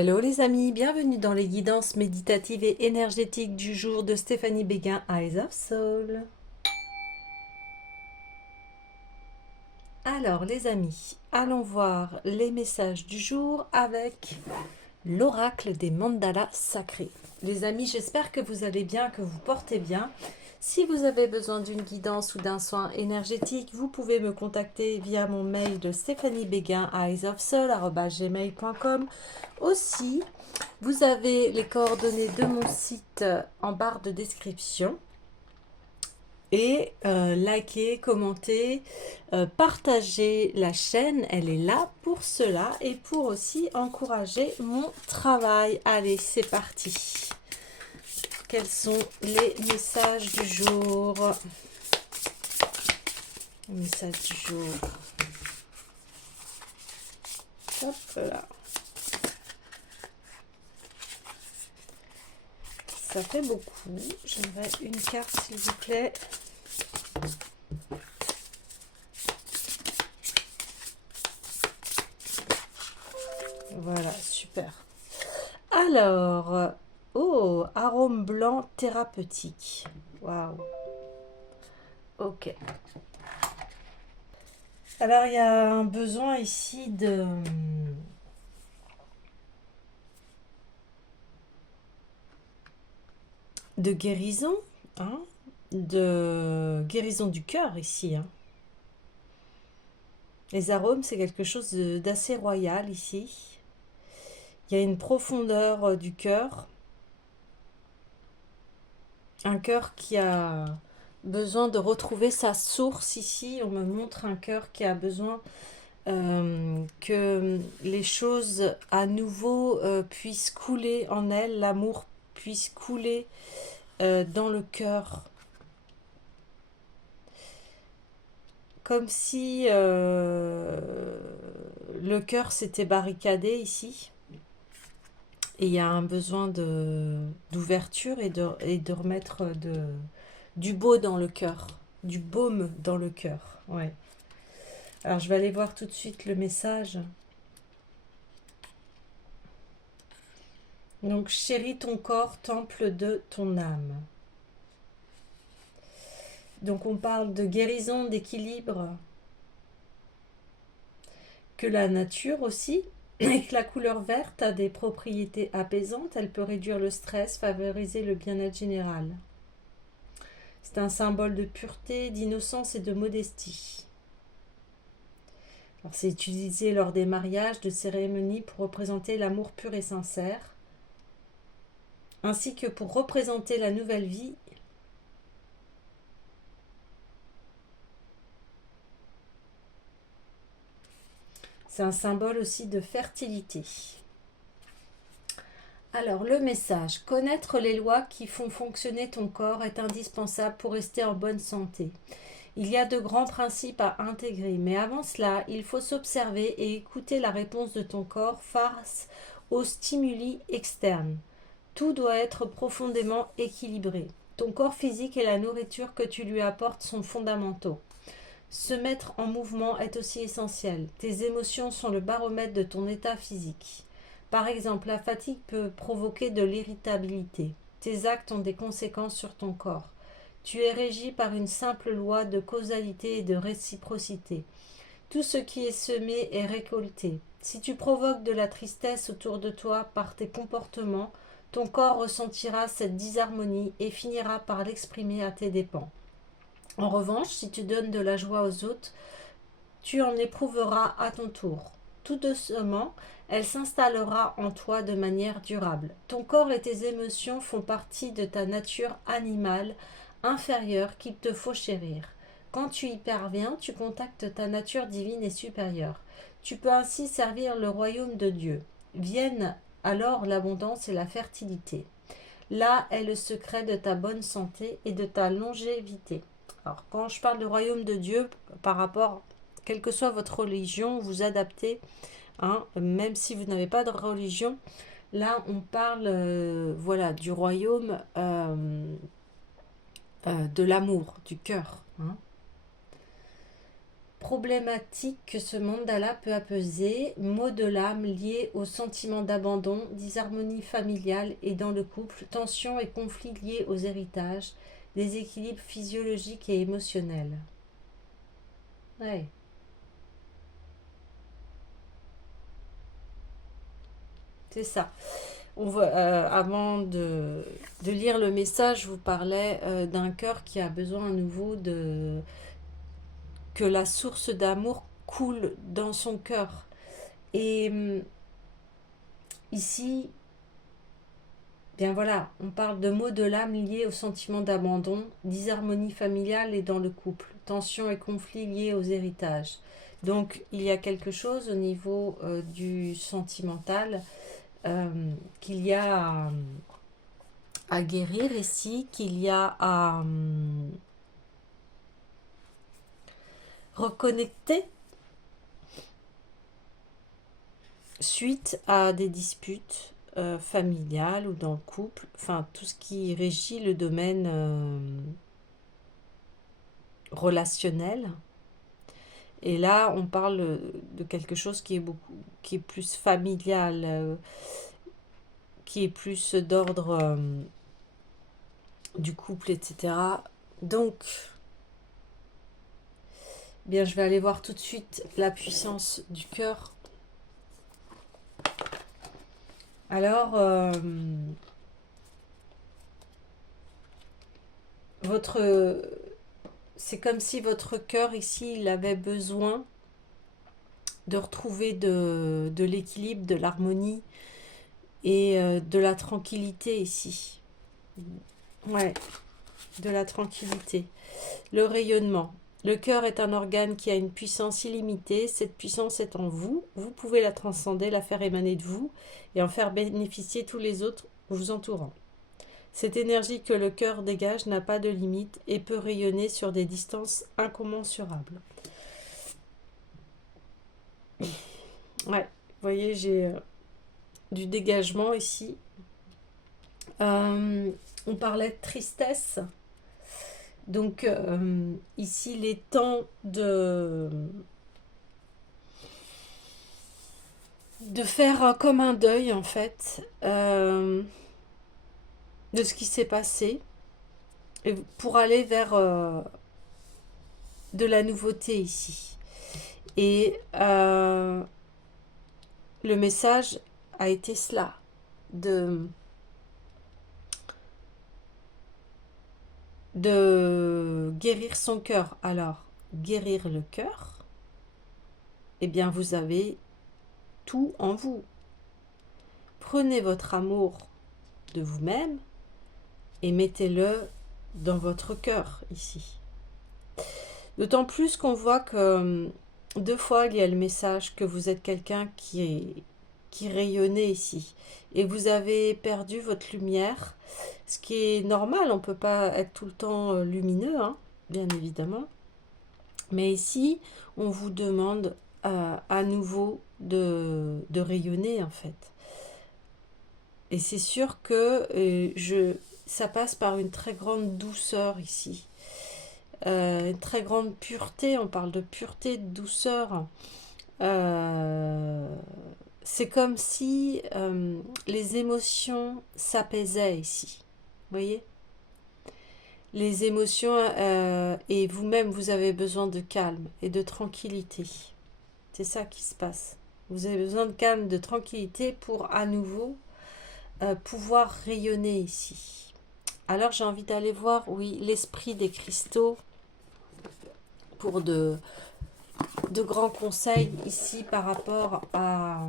Hello les amis, bienvenue dans les guidances méditatives et énergétiques du jour de Stéphanie Béguin, Eyes of Soul. Alors les amis, allons voir les messages du jour avec l'oracle des mandalas sacrés. Les amis, j'espère que vous allez bien, que vous portez bien. Si vous avez besoin d'une guidance ou d'un soin énergétique, vous pouvez me contacter via mon mail de stéphaniebeguin@gmail.com. Aussi, vous avez les coordonnées de mon site en barre de description. Et likez, commentez, partagez la chaîne, elle est là pour cela et pour aussi encourager mon travail. Allez, c'est parti. Quels sont les messages du jour? Message du jour. Hop là. Ça fait beaucoup. J'aimerais une carte, s'il vous plaît. Voilà, super. Alors, oh, arôme blanc thérapeutique. Waouh. Ok. Alors, il y a un besoin ici de guérison, hein, de guérison du cœur ici, hein. Les arômes, c'est quelque chose d'assez royal ici. Il y a une profondeur du cœur, un cœur qui a besoin de retrouver sa source ici. On me montre un cœur qui a besoin que les choses à nouveau puissent couler en elle, l'amour puisse couler dans le cœur. Comme si le cœur s'était barricadé ici. Et il y a un besoin d'ouverture et de remettre du beau dans le cœur. Du baume dans le cœur. Ouais. Alors je vais aller voir tout de suite le message. Donc chéris ton corps, temple de ton âme. Donc on parle de guérison, d'équilibre. Que la nature aussi, et que la couleur verte a des propriétés apaisantes, elle peut réduire le stress, favoriser le bien-être général. C'est un symbole de pureté, d'innocence et de modestie. Alors, c'est utilisé lors des mariages, de cérémonies pour représenter l'amour pur et sincère, ainsi que pour représenter la nouvelle vie. C'est un symbole aussi de fertilité. Alors, le message. Connaître les lois qui font fonctionner ton corps est indispensable pour rester en bonne santé. Il y a de grands principes à intégrer, mais avant cela, il faut s'observer et écouter la réponse de ton corps face aux stimuli externes. Tout doit être profondément équilibré. Ton corps physique et la nourriture que tu lui apportes sont fondamentaux. Se mettre en mouvement est aussi essentiel. Tes émotions sont le baromètre de ton état physique. Par exemple, la fatigue peut provoquer de l'irritabilité. Tes actes ont des conséquences sur ton corps. Tu es régi par une simple loi de causalité et de réciprocité. Tout ce qui est semé est récolté. Si tu provoques de la tristesse autour de toi par tes comportements, ton corps ressentira cette disharmonie et finira par l'exprimer à tes dépens. En revanche, si tu donnes de la joie aux autres, tu en éprouveras à ton tour. Tout doucement, elle s'installera en toi de manière durable. Ton corps et tes émotions font partie de ta nature animale inférieure qu'il te faut chérir. Quand tu y parviens, tu contactes ta nature divine et supérieure. Tu peux ainsi servir le royaume de Dieu. Viennent alors l'abondance et la fertilité. Là est le secret de ta bonne santé et de ta longévité. Alors, quand je parle de royaume de Dieu, par rapport, quelle que soit votre religion, vous adaptez, hein, même si vous n'avez pas de religion. Là, on parle voilà, du royaume de l'amour, du cœur. Hein. problématiques que ce mandala peut apaiser, maux de l'âme liés au sentiment d'abandon, disharmonie familiale et dans le couple, tensions et conflits liés aux héritages, déséquilibres physiologiques et émotionnels. Ouais. C'est ça. Avant de lire le message, je vous parlais d'un cœur qui a besoin à nouveau que la source d'amour coule dans son cœur. Et ici, bien voilà, on parle de maux de l'âme liés au sentiment d'abandon, disharmonie familiale et dans le couple, tensions et conflits liés aux héritages. Donc il y a quelque chose au niveau du sentimental qu'il y a à guérir ici, qu'il y a à reconnecter suite à des disputes familiales ou dans le couple, enfin tout ce qui régit le domaine relationnel. Et là, on parle de quelque chose qui est plus familial, qui est plus d'ordre du couple, etc. Donc, bien, je vais aller voir tout de suite la puissance du cœur. Alors, c'est comme si votre cœur ici, il avait besoin de retrouver de l'équilibre, de l'harmonie et de la tranquillité ici. Ouais, de la tranquillité. Le rayonnement. Le cœur est un organe qui a une puissance illimitée. Cette puissance est en vous. Vous pouvez la transcender, la faire émaner de vous et en faire bénéficier tous les autres vous entourant. Cette énergie que le cœur dégage n'a pas de limite et peut rayonner sur des distances incommensurables. Ouais, vous voyez, j'ai du dégagement ici. On parlait de tristesse. Donc ici, les temps de faire comme un deuil, en fait, de ce qui s'est passé, et pour aller vers de la nouveauté ici. Et le message a été cela, de guérir son cœur. Alors, guérir le cœur, eh bien, vous avez tout en vous. Prenez votre amour de vous-même et mettez-le dans votre cœur ici. D'autant plus qu'on voit que deux fois il y a le message que vous êtes quelqu'un qui rayonnait ici et vous avez perdu votre lumière, ce qui est normal, on ne peut pas être tout le temps lumineux, hein, bien évidemment. Mais ici, on vous demande à nouveau de rayonner en fait. Et c'est sûr que ça passe par une très grande douceur ici. Une très grande pureté, on parle de pureté, de douceur. C'est comme si les émotions s'apaisaient ici. Vous voyez ? Les émotions, et vous-même, vous avez besoin de calme et de tranquillité. C'est ça qui se passe. Vous avez besoin de calme, de tranquillité pour à nouveau pouvoir rayonner ici. Alors j'ai envie d'aller voir, oui, l'esprit des cristaux pour de grands conseils ici par rapport à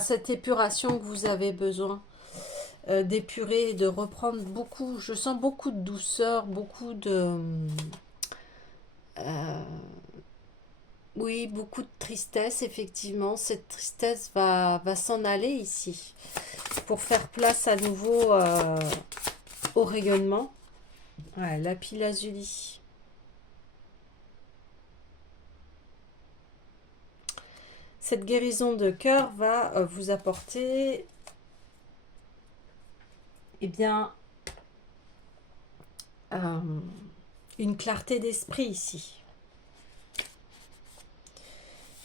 cette épuration que vous avez besoin d'épurer et de reprendre beaucoup. Je sens beaucoup de douceur, beaucoup de... oui, beaucoup de tristesse, effectivement. Cette tristesse va s'en aller ici pour faire place à nouveau au rayonnement. Ouais, lapis lazuli. Cette guérison de cœur va vous apporter, eh bien, une clarté d'esprit ici.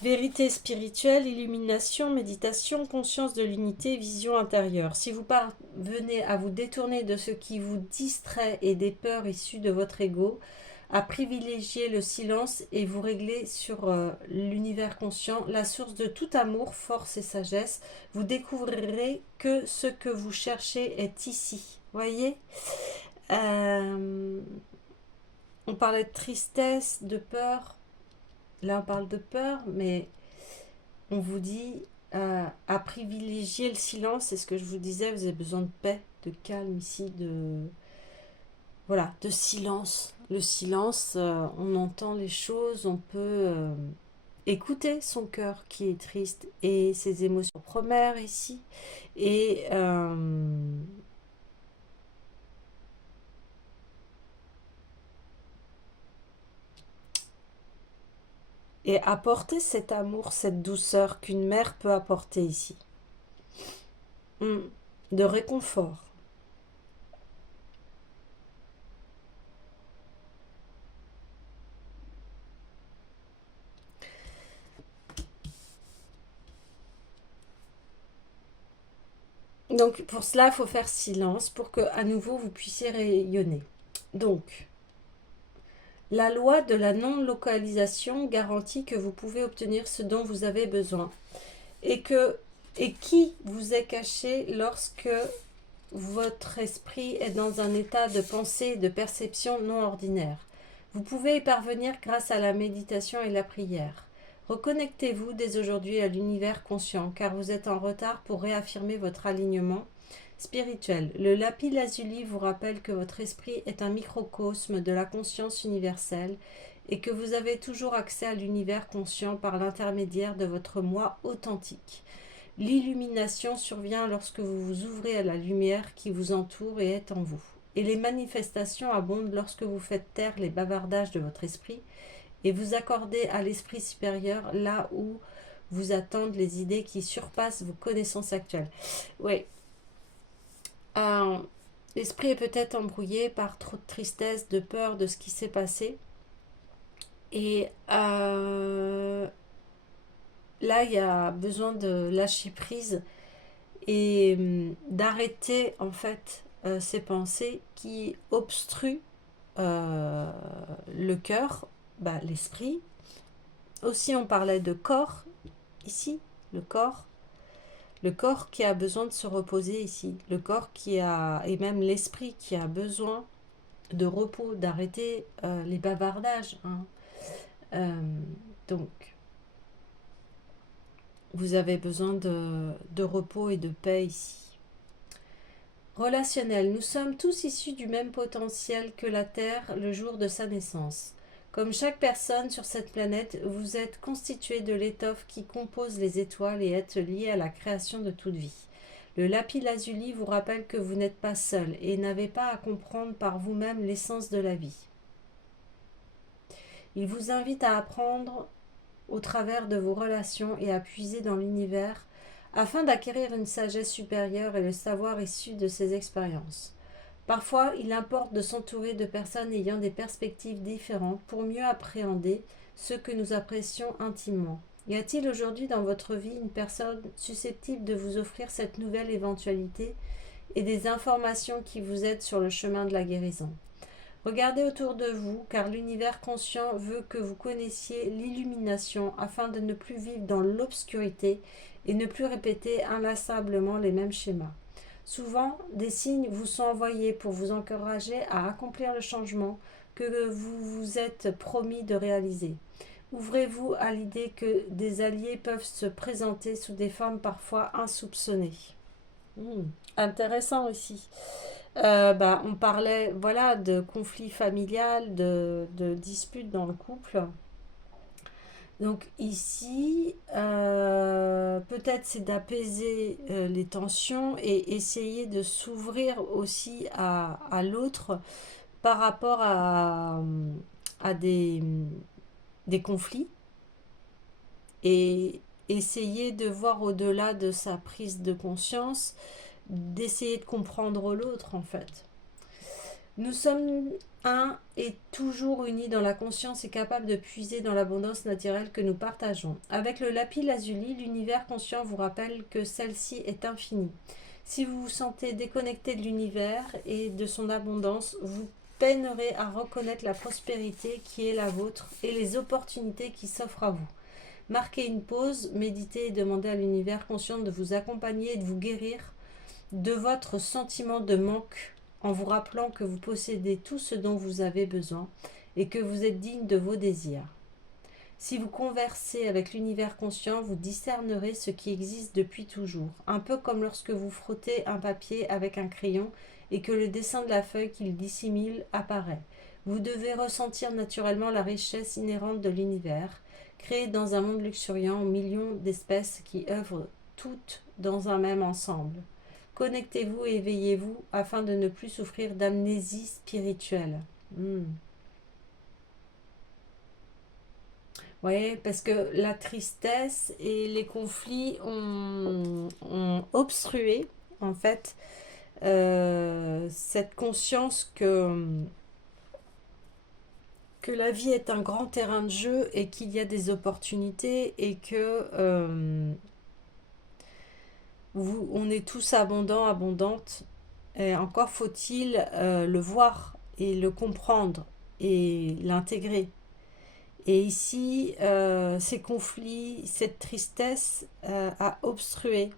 Vérité spirituelle, illumination, méditation, conscience de l'unité, vision intérieure. Si vous parvenez à vous détourner de ce qui vous distrait et des peurs issues de votre ego, à privilégier le silence et vous régler sur l'univers conscient, la source de tout amour, force et sagesse, vous découvrirez que ce que vous cherchez est ici. Voyez. On parlait de tristesse, de peur. Là, on parle de peur, mais on vous dit à privilégier le silence. C'est ce que je vous disais, vous avez besoin de paix, de calme ici, voilà, de silence. Le silence, on entend les choses, on peut écouter son cœur qui est triste et ses émotions premières ici. Et et apporter cet amour, cette douceur qu'une mère peut apporter ici. De réconfort. Donc pour cela, il faut faire silence pour que à nouveau vous puissiez rayonner. Donc, la loi de la non-localisation garantit que vous pouvez obtenir ce dont vous avez besoin et qui vous est caché lorsque votre esprit est dans un état de pensée et de perception non ordinaire. Vous pouvez y parvenir grâce à la méditation et la prière. Reconnectez-vous dès aujourd'hui à l'univers conscient, car vous êtes en retard pour réaffirmer votre alignement spirituel. Le lapis lazuli vous rappelle que votre esprit est un microcosme de la conscience universelle et que vous avez toujours accès à l'univers conscient par l'intermédiaire de votre moi authentique. L'illumination survient lorsque vous vous ouvrez à la lumière qui vous entoure et est en vous. Et les manifestations abondent lorsque vous faites taire les bavardages de votre esprit et vous accordez à l'esprit supérieur là où vous attendent les idées qui surpassent vos connaissances actuelles. Oui. L'esprit est peut-être embrouillé par trop de tristesse, de peur de ce qui s'est passé. Et là, il y a besoin de lâcher prise et d'arrêter en fait ces pensées qui obstruent le cœur, l'esprit. Aussi, on parlait de corps ici, le corps qui a besoin de se reposer ici, le corps et même l'esprit qui a besoin de repos, d'arrêter les bavardages. Donc, vous avez besoin de repos et de paix ici. Relationnel. Nous sommes tous issus du même potentiel que la Terre le jour de sa naissance. Comme chaque personne sur cette planète, vous êtes constitué de l'étoffe qui compose les étoiles et êtes lié à la création de toute vie. Le lapis lazuli vous rappelle que vous n'êtes pas seul et n'avez pas à comprendre par vous-même l'essence de la vie. Il vous invite à apprendre au travers de vos relations et à puiser dans l'univers afin d'acquérir une sagesse supérieure et le savoir issu de ces expériences. Parfois, il importe de s'entourer de personnes ayant des perspectives différentes pour mieux appréhender ce que nous apprécions intimement. Y a-t-il aujourd'hui dans votre vie une personne susceptible de vous offrir cette nouvelle éventualité et des informations qui vous aident sur le chemin de la guérison? Regardez autour de vous, car l'univers conscient veut que vous connaissiez l'illumination afin de ne plus vivre dans l'obscurité et ne plus répéter inlassablement les mêmes schémas. Souvent, des signes vous sont envoyés pour vous encourager à accomplir le changement que vous vous êtes promis de réaliser. Ouvrez-vous à l'idée que des alliés peuvent se présenter sous des formes parfois insoupçonnées. Intéressant aussi. On parlait voilà, de conflits familial, de disputes dans le couple. Donc ici, peut-être c'est d'apaiser les tensions et essayer de s'ouvrir aussi à l'autre par rapport à des conflits et essayer de voir au-delà de sa prise de conscience, d'essayer de comprendre l'autre en fait. Nous sommes un et toujours unis dans la conscience et capables de puiser dans l'abondance naturelle que nous partageons. Avec le lapis lazuli, l'univers conscient vous rappelle que celle-ci est infinie. Si vous vous sentez déconnecté de l'univers et de son abondance, vous peinerez à reconnaître la prospérité qui est la vôtre et les opportunités qui s'offrent à vous. Marquez une pause, méditez et demandez à l'univers conscient de vous accompagner et de vous guérir de votre sentiment de manque en vous rappelant que vous possédez tout ce dont vous avez besoin et que vous êtes digne de vos désirs. Si vous conversez avec l'univers conscient, vous discernerez ce qui existe depuis toujours, un peu comme lorsque vous frottez un papier avec un crayon et que le dessin de la feuille qu'il dissimule apparaît. Vous devez ressentir naturellement la richesse inhérente de l'univers, créé dans un monde luxuriant aux millions d'espèces qui œuvrent toutes dans un même ensemble. Connectez-vous et éveillez-vous afin de ne plus souffrir d'amnésie spirituelle. Oui, parce que la tristesse et les conflits ont obstrué, en fait, cette conscience que la vie est un grand terrain de jeu et qu'il y a des opportunités et que on est tous abondants, abondantes. Et encore faut-il le voir et le comprendre et l'intégrer. Et ici, ces conflits, cette tristesse a obstrué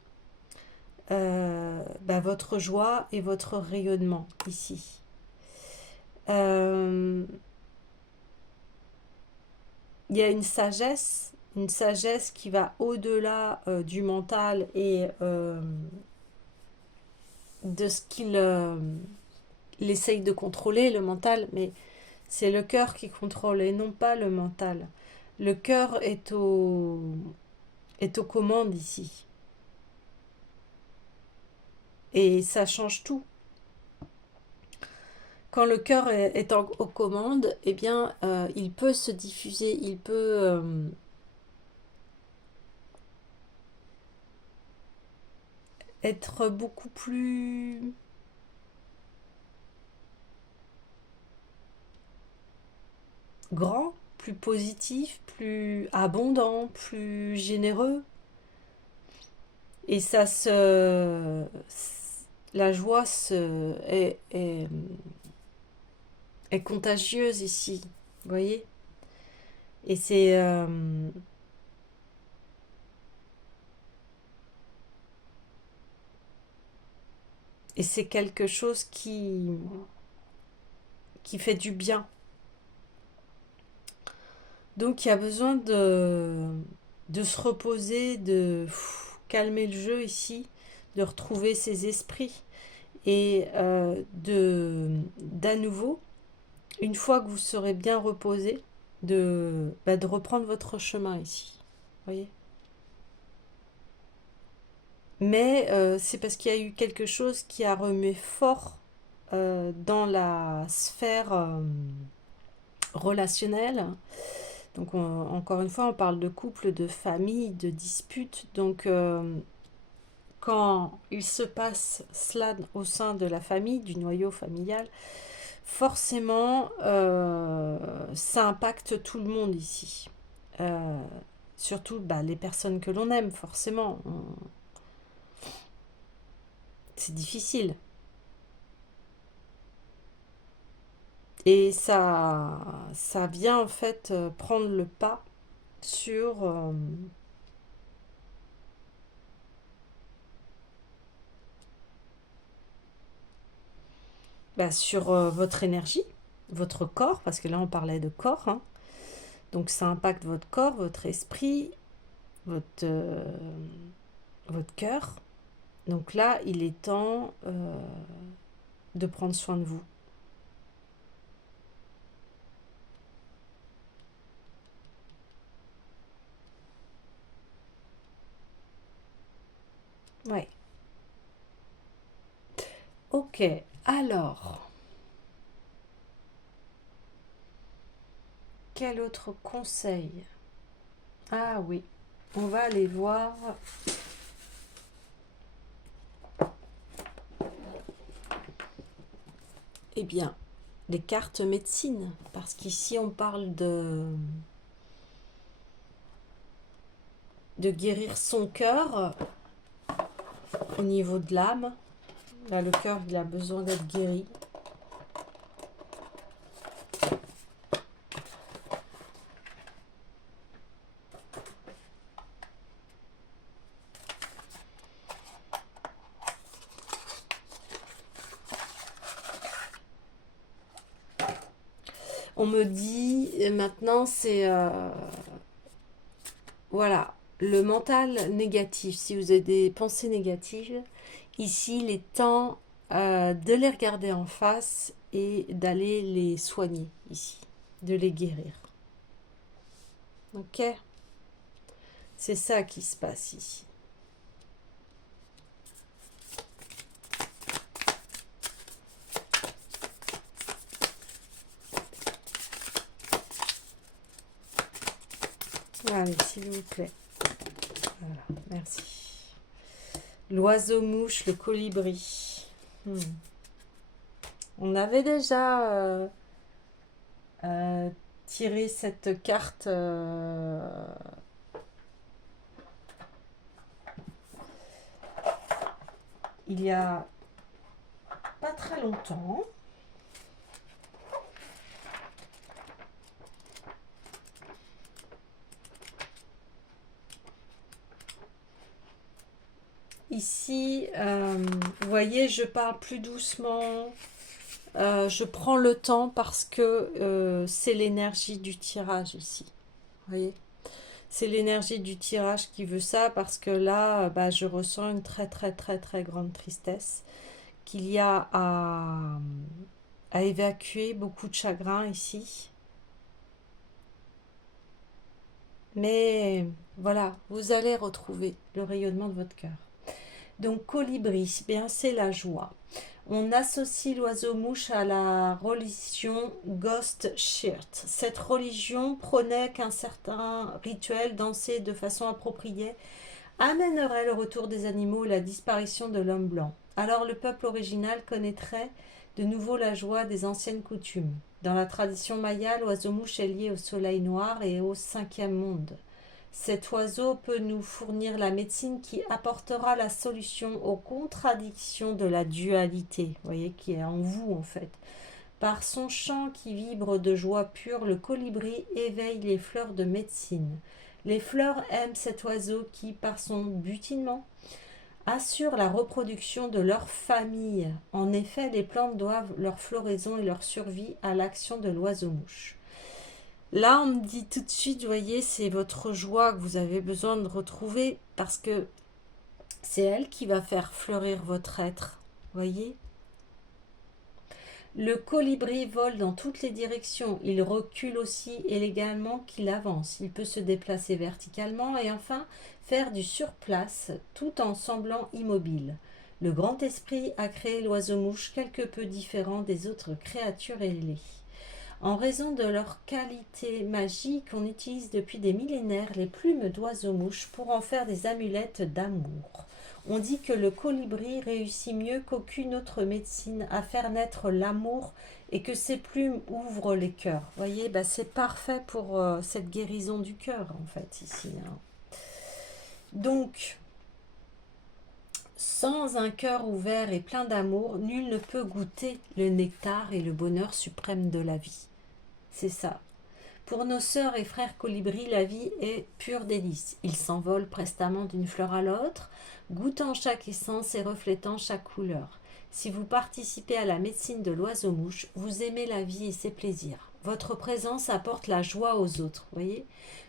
votre joie et votre rayonnement ici. Il y a une sagesse qui va au-delà du mental et de ce qu'il essaye de contrôler, le mental, mais c'est le cœur qui contrôle et non pas le mental. Le cœur est aux commandes ici. Et ça change tout. Quand le cœur est aux commandes, eh bien, il peut se diffuser, il peut être beaucoup plus grand, plus positif, plus abondant, plus généreux. Et ça se... La joie est contagieuse ici, vous voyez. Et c'est... et c'est quelque chose qui fait du bien. Donc il y a besoin de se reposer, de calmer le jeu ici, de retrouver ses esprits et d'à nouveau, une fois que vous serez bien reposé, de reprendre votre chemin ici. Voyez. Mais c'est parce qu'il y a eu quelque chose qui a remué fort dans la sphère relationnelle. Donc encore une fois, on parle de couple, de famille, de dispute. Donc quand il se passe cela au sein de la famille, du noyau familial, forcément ça impacte tout le monde ici. Surtout les personnes que l'on aime, forcément. C'est difficile. Et ça vient en fait prendre le pas sur, sur votre énergie, votre corps, parce que là on parlait de corps, hein. Donc ça impacte votre corps, votre esprit, votre, votre cœur. Donc là, il est temps de prendre soin de vous. Ouais. Ok, alors, quel autre conseil? Ah oui, on va aller voir. Eh bien, les cartes médecine, parce qu'ici on parle de guérir son cœur au niveau de l'âme. Là, le cœur, il a besoin d'être guéri. On me dit, maintenant, c'est... voilà, le mental négatif. Si vous avez des pensées négatives, ici, il est temps de les regarder en face et d'aller les soigner, ici, de les guérir. Ok? C'est ça qui se passe ici. Allez, s'il vous plaît. Voilà, merci. L'oiseau-mouche, le colibri. On avait déjà tiré cette carte il y a pas très longtemps. Ici, vous voyez, je parle plus doucement. Je prends le temps parce que c'est l'énergie du tirage ici. Vous voyez? C'est l'énergie du tirage qui veut ça parce que là, je ressens une très très très très grande tristesse qu'il y a à évacuer, beaucoup de chagrin ici. Mais voilà, vous allez retrouver le rayonnement de votre cœur. Donc colibri, bien c'est la joie. On associe l'oiseau-mouche à la religion Ghost Shirt. Cette religion prônait qu'un certain rituel dansé de façon appropriée amènerait le retour des animaux et la disparition de l'homme blanc. Alors le peuple original connaîtrait de nouveau la joie des anciennes coutumes. Dans la tradition maya, l'oiseau-mouche est lié au soleil noir et au cinquième monde. Cet oiseau peut nous fournir la médecine qui apportera la solution aux contradictions de la dualité, vous voyez, qui est en vous en fait. Par son chant qui vibre de joie pure, le colibri éveille les fleurs de médecine. Les fleurs aiment cet oiseau qui, par son butinement, assure la reproduction de leur famille. En effet, les plantes doivent leur floraison et leur survie à l'action de l'oiseau-mouche. Là, on me dit tout de suite, vous voyez, c'est votre joie que vous avez besoin de retrouver parce que c'est elle qui va faire fleurir votre être. Voyez? Le colibri vole dans toutes les directions. Il recule aussi élégamment qu'il avance. Il peut se déplacer verticalement et enfin faire du surplace tout en semblant immobile. Le grand esprit a créé l'oiseau-mouche quelque peu différent des autres créatures ailées. En raison de leur qualité magique, on utilise depuis des millénaires les plumes d'oiseau-mouche pour en faire des amulettes d'amour. On dit que le colibri réussit mieux qu'aucune autre médecine à faire naître l'amour et que ses plumes ouvrent les cœurs. Vous voyez, c'est parfait pour cette guérison du cœur, en fait, ici. Donc, sans un cœur ouvert et plein d'amour, nul ne peut goûter le nectar et le bonheur suprême de la vie. C'est ça. Pour nos sœurs et frères colibris, la vie est pure délice. Ils s'envolent prestement d'une fleur à l'autre, goûtant chaque essence et reflétant chaque couleur. Si vous participez à la médecine de l'oiseau-mouche, vous aimez la vie et ses plaisirs. Votre présence apporte la joie aux autres, voyez.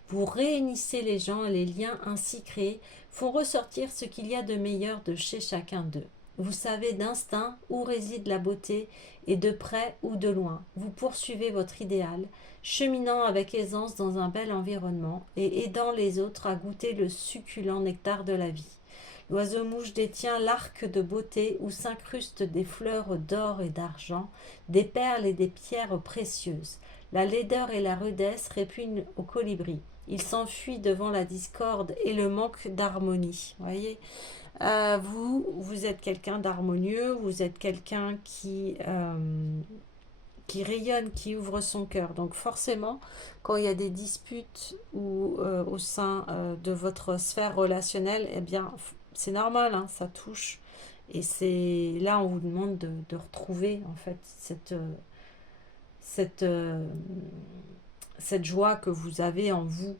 Vous réunissez les gens et les liens ainsi créés font ressortir ce qu'il y a de meilleur de chez chacun d'eux. Vous savez d'instinct où réside la beauté et de près ou de loin. Vous poursuivez votre idéal, cheminant avec aisance dans un bel environnement et aidant les autres à goûter le succulent nectar de la vie. L'oiseau-mouche détient l'arc de beauté où s'incrustent des fleurs d'or et d'argent, des perles et des pierres précieuses. La laideur et la rudesse répugnent au colibri. Il s'enfuit devant la discorde et le manque d'harmonie. Voyez, vous êtes quelqu'un d'harmonieux, vous êtes quelqu'un qui qui rayonne, qui ouvre son cœur. Donc forcément, quand il y a des disputes ou au sein de votre sphère relationnelle, eh bien, c'est normal, hein, ça touche. Et c'est là, on vous demande de retrouver en fait cette, euh, cette joie que vous avez en vous.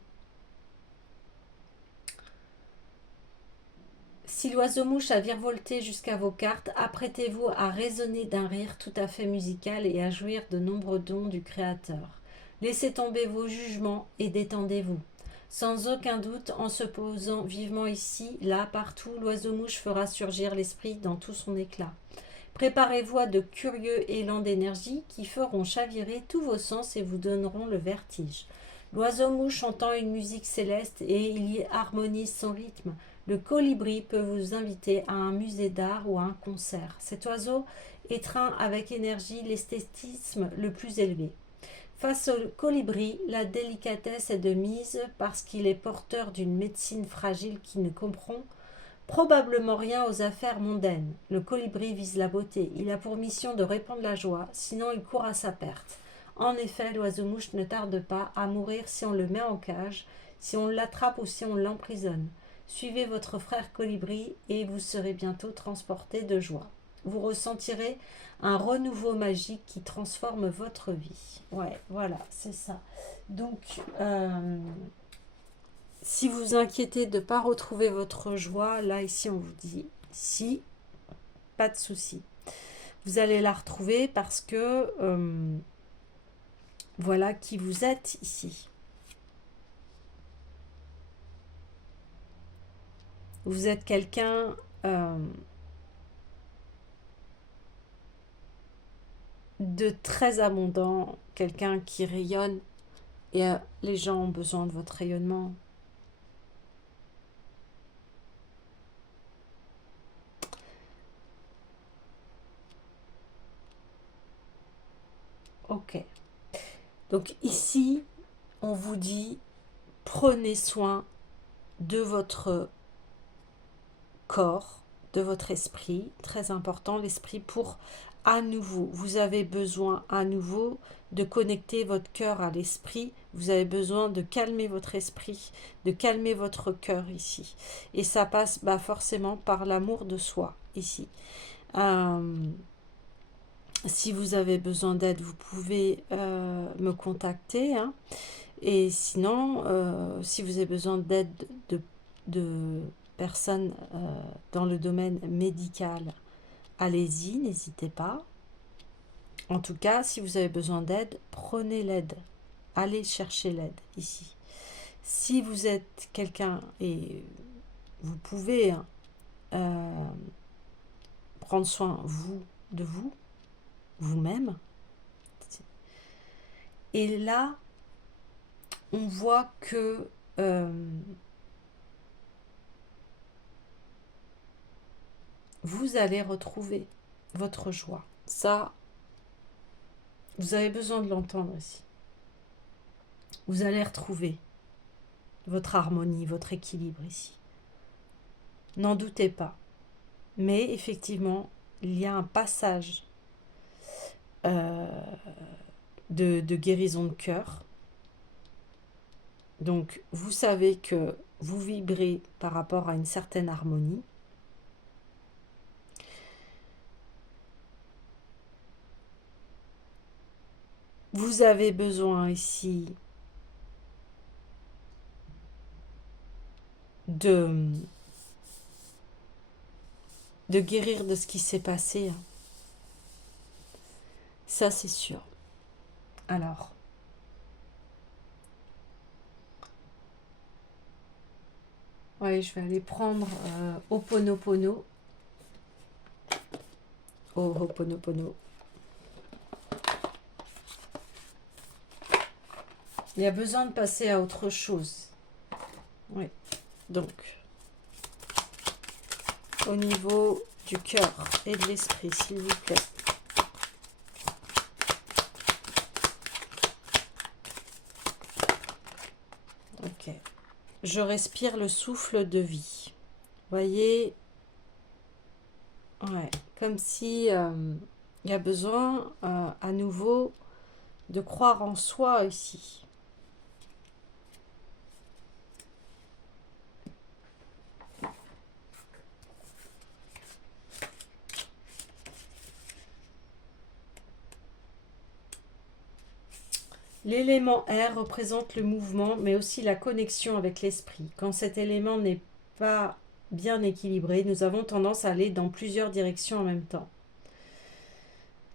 Si l'oiseau-mouche a virevolté jusqu'à vos cartes, apprêtez-vous à résonner d'un rire tout à fait musical et à jouir de nombreux dons du Créateur. Laissez tomber vos jugements et détendez-vous. Sans aucun doute, en se posant vivement ici, là, partout, l'oiseau-mouche fera surgir l'esprit dans tout son éclat. Préparez-vous à de curieux élans d'énergie qui feront chavirer tous vos sens et vous donneront le vertige. L'oiseau-mouche entend une musique céleste et il y harmonise son rythme. Le colibri peut vous inviter à un musée d'art ou à un concert. Cet oiseau étreint avec énergie l'esthétisme le plus élevé. Face au colibri, la délicatesse est de mise parce qu'il est porteur d'une médecine fragile qui ne comprend probablement rien aux affaires mondaines. Le colibri vise la beauté. Il a pour mission de répandre la joie, sinon il court à sa perte. En effet, l'oiseau-mouche ne tarde pas à mourir si on le met en cage, si on l'attrape ou si on l'emprisonne. Suivez votre frère colibri et vous serez bientôt transporté de joie. Vous ressentirez un renouveau magique qui transforme votre vie. Ouais, voilà, c'est ça. Donc, si vous inquiétez de ne pas retrouver votre joie, là, ici, on vous dit, si, pas de souci. Vous allez la retrouver parce que, voilà qui vous êtes ici. Vous êtes quelqu'un de très abondant, quelqu'un qui rayonne et les gens ont besoin de votre rayonnement. Ok. Donc ici, on vous dit, prenez soin de votre corps, de votre esprit, très important, l'esprit pour à nouveau, vous avez besoin à nouveau de connecter votre cœur à l'esprit, vous avez besoin de calmer votre esprit, de calmer votre cœur ici. Et ça passe forcément par l'amour de soi ici. Si vous avez besoin d'aide, vous pouvez me contacter. Hein. Et sinon, si vous avez besoin d'aide de personnes dans le domaine médical, allez-y, n'hésitez pas. En tout cas, si vous avez besoin d'aide, prenez l'aide. Allez chercher l'aide ici. Si vous êtes quelqu'un et vous pouvez prendre soin de vous, vous-même. Et là, on voit que vous allez retrouver votre joie. Ça, vous avez besoin de l'entendre ici. Vous allez retrouver votre harmonie, votre équilibre ici. N'en doutez pas. Mais effectivement, il y a un passage de guérison de cœur. Donc, vous savez que vous vibrez par rapport à une certaine harmonie. Vous avez besoin ici de guérir de ce qui s'est passé. Ça, c'est sûr. Alors, ouais, je vais aller prendre Ho'oponopono. Ho'oponopono. Il y a besoin de passer à autre chose. Oui. Donc, au niveau du cœur et de l'esprit, s'il vous plaît. Ok. Je respire le souffle de vie. Voyez, ouais, comme si Il y a besoin à nouveau de croire en soi ici. L'élément R représente le mouvement, mais aussi la connexion avec l'esprit. Quand cet élément n'est pas bien équilibré, nous avons tendance à aller dans plusieurs directions en même temps.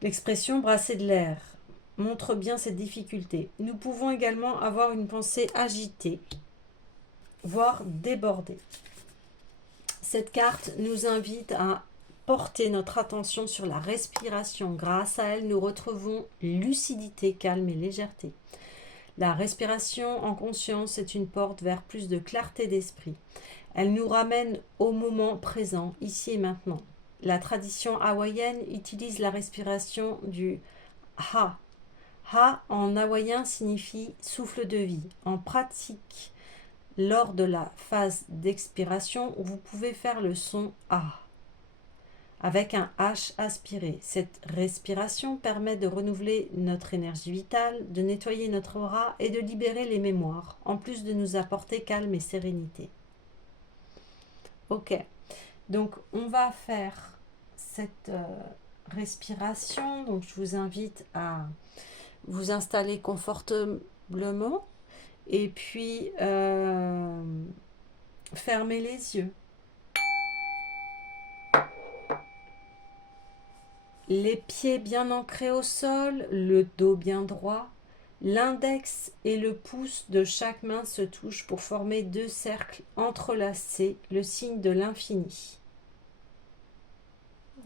L'expression brasser de l'air montre bien cette difficulté. Nous pouvons également avoir une pensée agitée, voire débordée. Cette carte nous invite à porter notre attention sur la respiration. Grâce à elle, nous retrouvons lucidité, calme et légèreté. La respiration en conscience est une porte vers plus de clarté d'esprit. Elle nous ramène au moment présent, ici et maintenant. La tradition hawaïenne utilise la respiration du Ha. Ha en hawaïen signifie souffle de vie. En pratique, lors de la phase d'expiration, vous pouvez faire le son A avec un H aspiré. Cette respiration permet de renouveler notre énergie vitale, de nettoyer notre aura et de libérer les mémoires, en plus de nous apporter calme et sérénité. Ok, donc on va faire cette respiration. Donc je vous invite à vous installer confortablement et puis fermer les yeux. Les pieds bien ancrés au sol, le dos bien droit. L'index et le pouce de chaque main se touchent pour former deux cercles entrelacés, le signe de l'infini.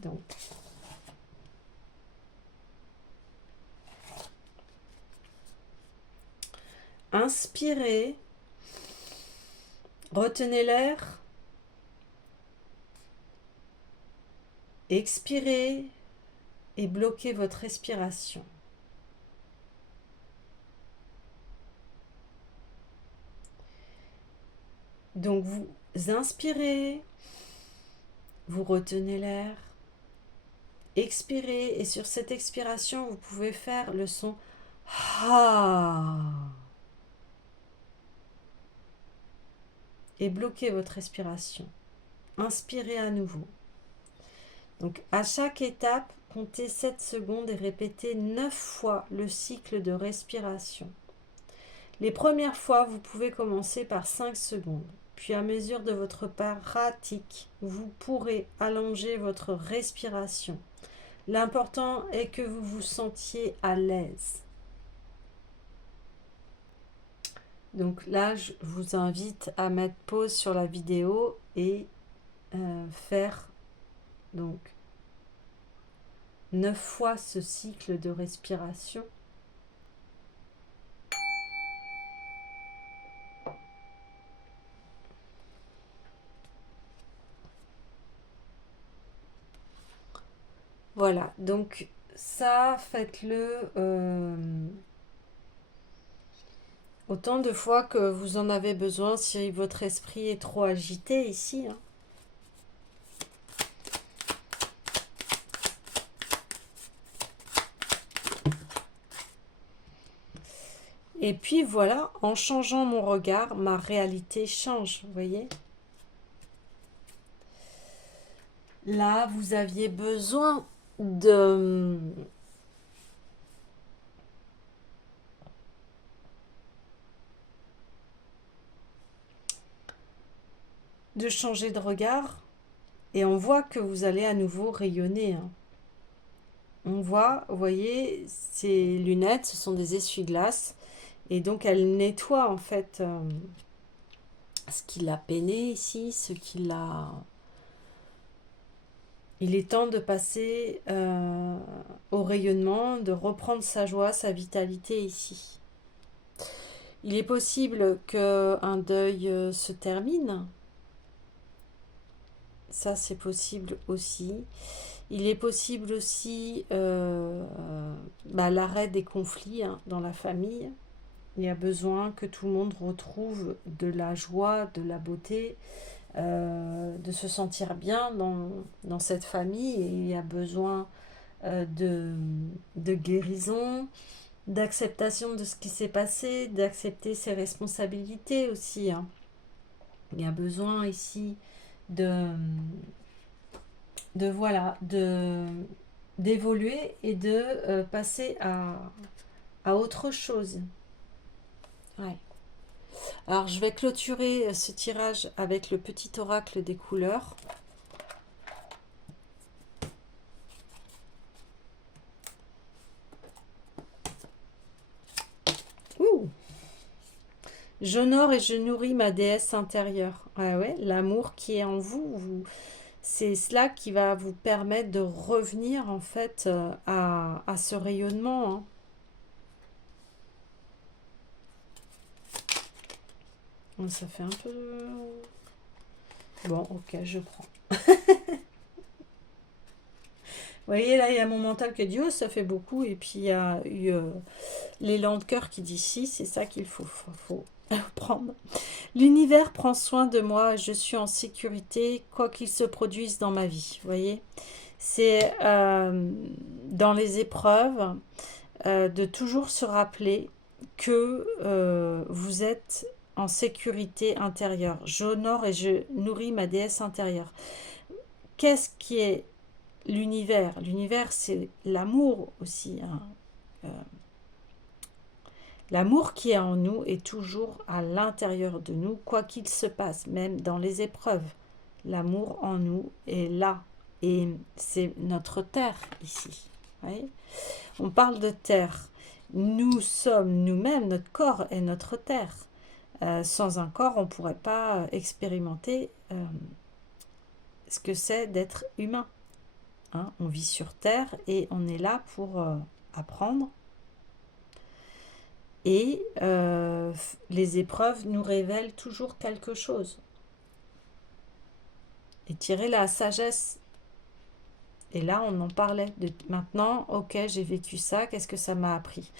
Donc, inspirez, retenez l'air, expirez et bloquez votre respiration. Donc vous inspirez, vous retenez l'air, expirez et sur cette expiration, vous pouvez faire le son Ha et bloquez votre respiration. Inspirez à nouveau. Donc à chaque étape, comptez 7 secondes et répétez 9 fois le cycle de respiration. Les premières fois, vous pouvez commencer par 5 secondes. Puis à mesure de votre pratique, vous pourrez allonger votre respiration. L'important est que vous vous sentiez à l'aise. Donc là, je vous invite à mettre pause sur la vidéo et faire donc 9 fois ce cycle de respiration. Voilà, donc ça, faites-le autant de fois que vous en avez besoin si votre esprit est trop agité ici. Hein. Et puis voilà, en changeant mon regard, ma réalité change, vous voyez? Là, vous aviez besoin de changer de regard et on voit que vous allez à nouveau rayonner. Hein. On voit, vous voyez, ces lunettes, ce sont des essuie-glaces et donc elles nettoient en fait ce qui l'a peiné ici, ce qui l'a... Il est temps de passer au rayonnement, de reprendre sa joie, sa vitalité ici. Il est possible qu'un deuil se termine. Ça, c'est possible aussi. Il est possible aussi l'arrêt des conflits dans la famille. Il y a besoin que tout le monde retrouve de la joie, de la beauté, de se sentir bien dans cette famille. Et il y a besoin de guérison, d'acceptation de ce qui s'est passé, d'accepter ses responsabilités aussi, hein. Il y a besoin ici de voilà, d'évoluer et de passer à autre chose. Ouais. Alors, je vais clôturer ce tirage avec le petit oracle des couleurs. Ouh! J'honore et je nourris ma déesse intérieure. Ouais, ouais, l'amour qui est en vous, c'est cela qui va vous permettre de revenir en fait à ce rayonnement, hein. Ça fait un peu... Bon, ok, je prends. Vous voyez, là, il y a mon mental qui dit, oh, ça fait beaucoup. Et puis, il y a eu l'élan de cœur qui dit, si, c'est ça qu'il faut prendre. L'univers prend soin de moi, je suis en sécurité, quoi qu'il se produise dans ma vie. Vous voyez, c'est dans les épreuves de toujours se rappeler que vous êtes en sécurité intérieure. J'honore et je nourris ma déesse intérieure. Qu'est-ce qui est l'univers? L'univers, c'est l'amour aussi, hein. L'amour qui est en nous est toujours à l'intérieur de nous, quoi qu'il se passe, même dans les épreuves. L'amour en nous est là. Et c'est notre terre ici. Vous voyez, on parle de terre. Nous sommes nous-mêmes, notre corps est notre terre. Sans un corps, on ne pourrait pas expérimenter ce que c'est d'être humain, hein. On vit sur terre et on est là pour apprendre. Et les épreuves nous révèlent toujours quelque chose. Et tirer la sagesse. Et là, on en parlait. Maintenant, ok, j'ai vécu ça, qu'est-ce que ça m'a appris?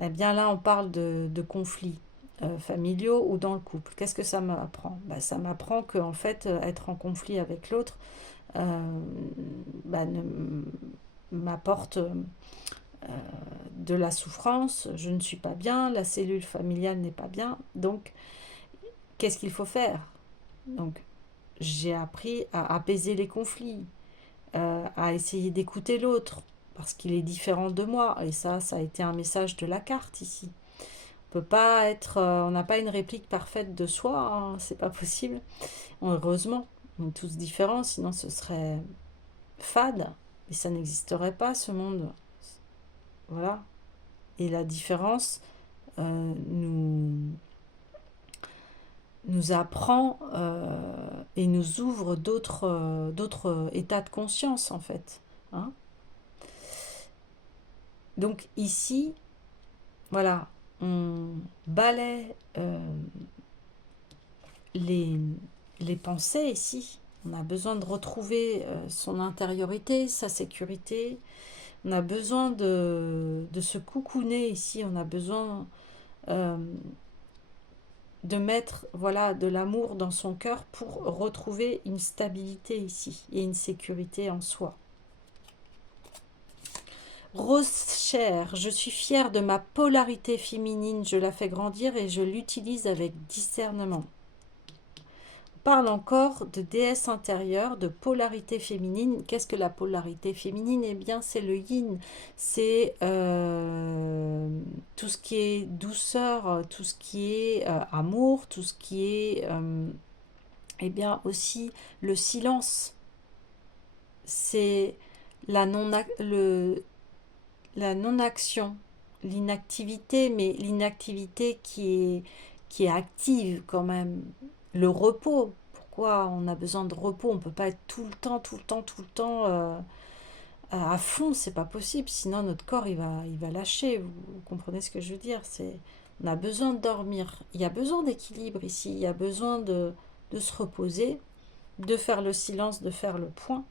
Eh bien là, on parle de conflits familiaux ou dans le couple. Qu'est-ce que ça m'apprend? Ça m'apprend que en fait, être en conflit avec l'autre m'apporte de la souffrance, je ne suis pas bien, la cellule familiale n'est pas bien, donc qu'est-ce qu'il faut faire? Donc j'ai appris à apaiser les conflits, à essayer d'écouter l'autre, parce qu'il est différent de moi, et ça a été un message de la carte ici. On peut pas être, on n'a pas une réplique parfaite de soi, hein, c'est pas possible. Heureusement, on est tous différents, sinon ce serait fade, et ça n'existerait pas ce monde. Voilà. Et la différence nous apprend et nous ouvre d'autres états de conscience en fait, hein. Donc ici, voilà, on balaie les pensées ici. On a besoin de retrouver son intériorité, sa sécurité. On a besoin de se coucouner ici. On a besoin de mettre voilà, de l'amour dans son cœur pour retrouver une stabilité ici et une sécurité en soi. Rose chère, je suis fière de ma polarité féminine, je la fais grandir et je l'utilise avec discernement. On parle encore de déesse intérieure, de polarité féminine. Qu'est-ce que la polarité féminine? Eh bien, c'est le yin, c'est tout ce qui est douceur, tout ce qui est amour, tout ce qui est eh bien aussi le silence. C'est la non-action, l'inactivité, mais l'inactivité qui est active quand même. Le repos, pourquoi on a besoin de repos? On ne peut pas être tout le temps à fond, c'est pas possible, sinon notre corps il va lâcher, vous comprenez ce que je veux dire? On a besoin de dormir, il y a besoin d'équilibre ici, il y a besoin de se reposer, de faire le silence, de faire le point.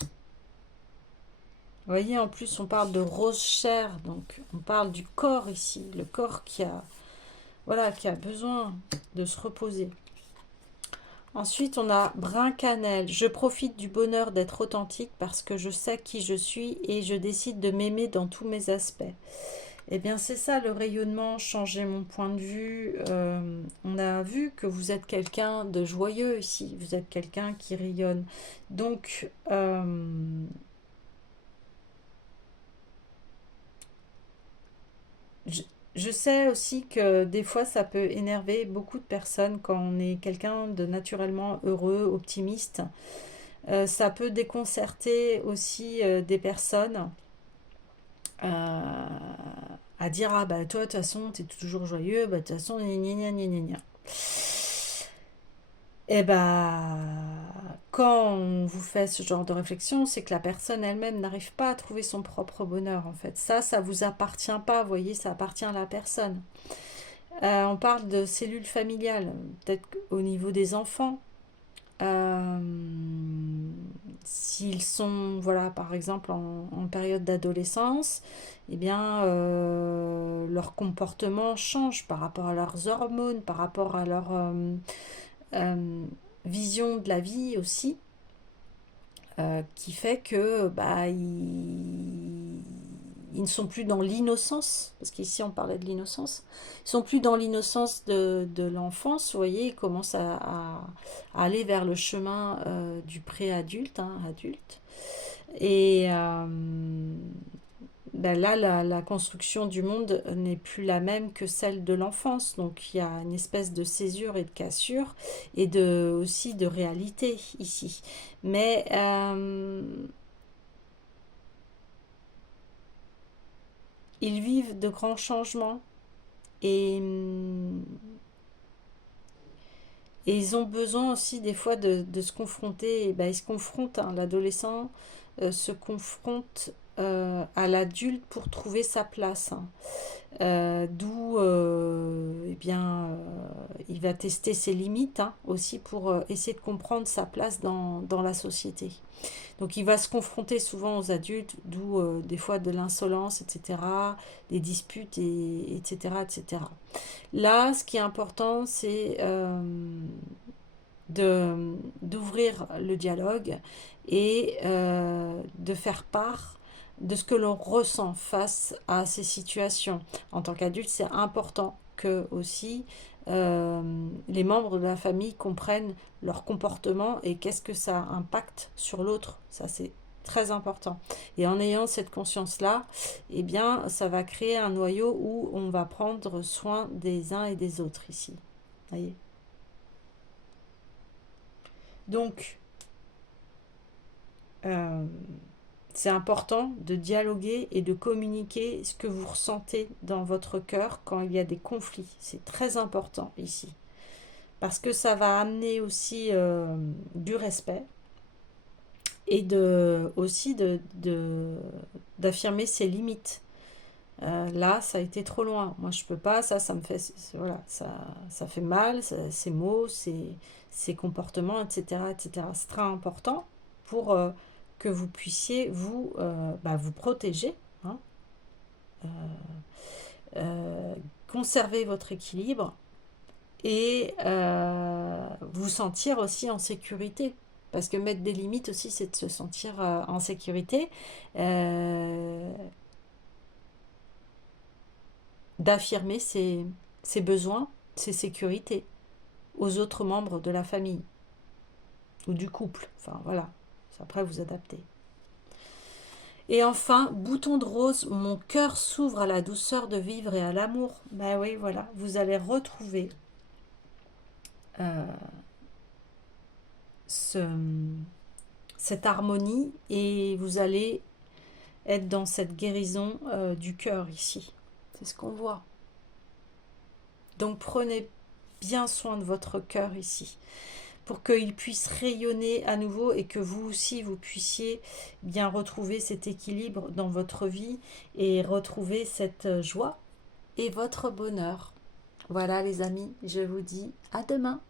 Vous voyez, en plus, on parle de rose chair, donc on parle du corps ici, le corps qui a besoin de se reposer. Ensuite, on a Brun Cannelle. Je profite du bonheur d'être authentique parce que je sais qui je suis et je décide de m'aimer dans tous mes aspects. Eh bien, c'est ça le rayonnement, changer mon point de vue. On a vu que vous êtes quelqu'un de joyeux ici, vous êtes quelqu'un qui rayonne. Donc, je, je sais aussi que des fois, ça peut énerver beaucoup de personnes quand on est quelqu'un de naturellement heureux, optimiste. Ça peut déconcerter aussi des personnes à dire ah bah toi de toute façon t'es toujours joyeux, bah de toute façon gna gna gna gna gna. Et bah quand on vous fait ce genre de réflexion, c'est que la personne elle-même n'arrive pas à trouver son propre bonheur en fait. Ça vous appartient pas, vous voyez, ça appartient à la personne. On parle de cellules familiales, peut-être au niveau des enfants. Euh, S'ils sont, voilà, par exemple en période d'adolescence, eh bien, leur comportement change par rapport à leurs hormones, par rapport à leur euh, vision de la vie aussi, qui fait que bah, ils ne sont plus dans l'innocence, parce qu'ici on parlait de l'innocence, ils sont plus dans l'innocence de l'enfance, vous voyez, ils commencent à aller vers le chemin du pré-adulte, hein, adulte. Et ben là, la construction du monde n'est plus la même que celle de l'enfance. Donc il y a une espèce de césure et de cassure et aussi de réalité ici. Mais ils vivent de grands changements et, et ils ont besoin aussi des fois de se confronter. Et ben, ils se confrontent, hein, l'adolescent se confronte à l'adulte pour trouver sa place, hein. D'où eh bien, il va tester ses limites, hein, aussi pour essayer de comprendre sa place dans la société. Donc il va se confronter souvent aux adultes, d'où des fois de l'insolence, etc., des disputes, etc., etc. Là, ce qui est important, c'est d'ouvrir le dialogue et de faire part de ce que l'on ressent face à ces situations. En tant qu'adulte, c'est important que aussi les membres de la famille comprennent leur comportement et qu'est-ce que ça impacte sur l'autre. Ça, c'est très important. Et en ayant cette conscience-là, eh bien, ça va créer un noyau où on va prendre soin des uns et des autres ici. Voyez. Donc, euh, c'est important de dialoguer et de communiquer ce que vous ressentez dans votre cœur quand il y a des conflits. C'est très important ici. Parce que ça va amener aussi du respect et aussi d'affirmer ses limites. Là, ça a été trop loin. Moi, je peux pas. Ça me fait, voilà, ça fait mal. Ces mots, ces comportements, etc., etc. C'est très important pour que vous puissiez vous protéger, hein, euh, conserver votre équilibre et vous sentir aussi en sécurité. Parce que mettre des limites aussi, c'est de se sentir en sécurité. Euh, D'affirmer ses besoins, ses sécurités aux autres membres de la famille ou du couple. Enfin voilà, après vous adaptez. Et enfin, bouton de rose, mon cœur s'ouvre à la douceur de vivre et à l'amour. Ben oui, voilà, vous allez retrouver euh, ce, cette harmonie et vous allez être dans cette guérison du cœur ici. C'est ce qu'on voit. Donc prenez bien soin de votre cœur ici, pour qu'il puisse rayonner à nouveau et que vous aussi vous puissiez bien retrouver cet équilibre dans votre vie et retrouver cette joie et votre bonheur. Voilà les amis, je vous dis à demain.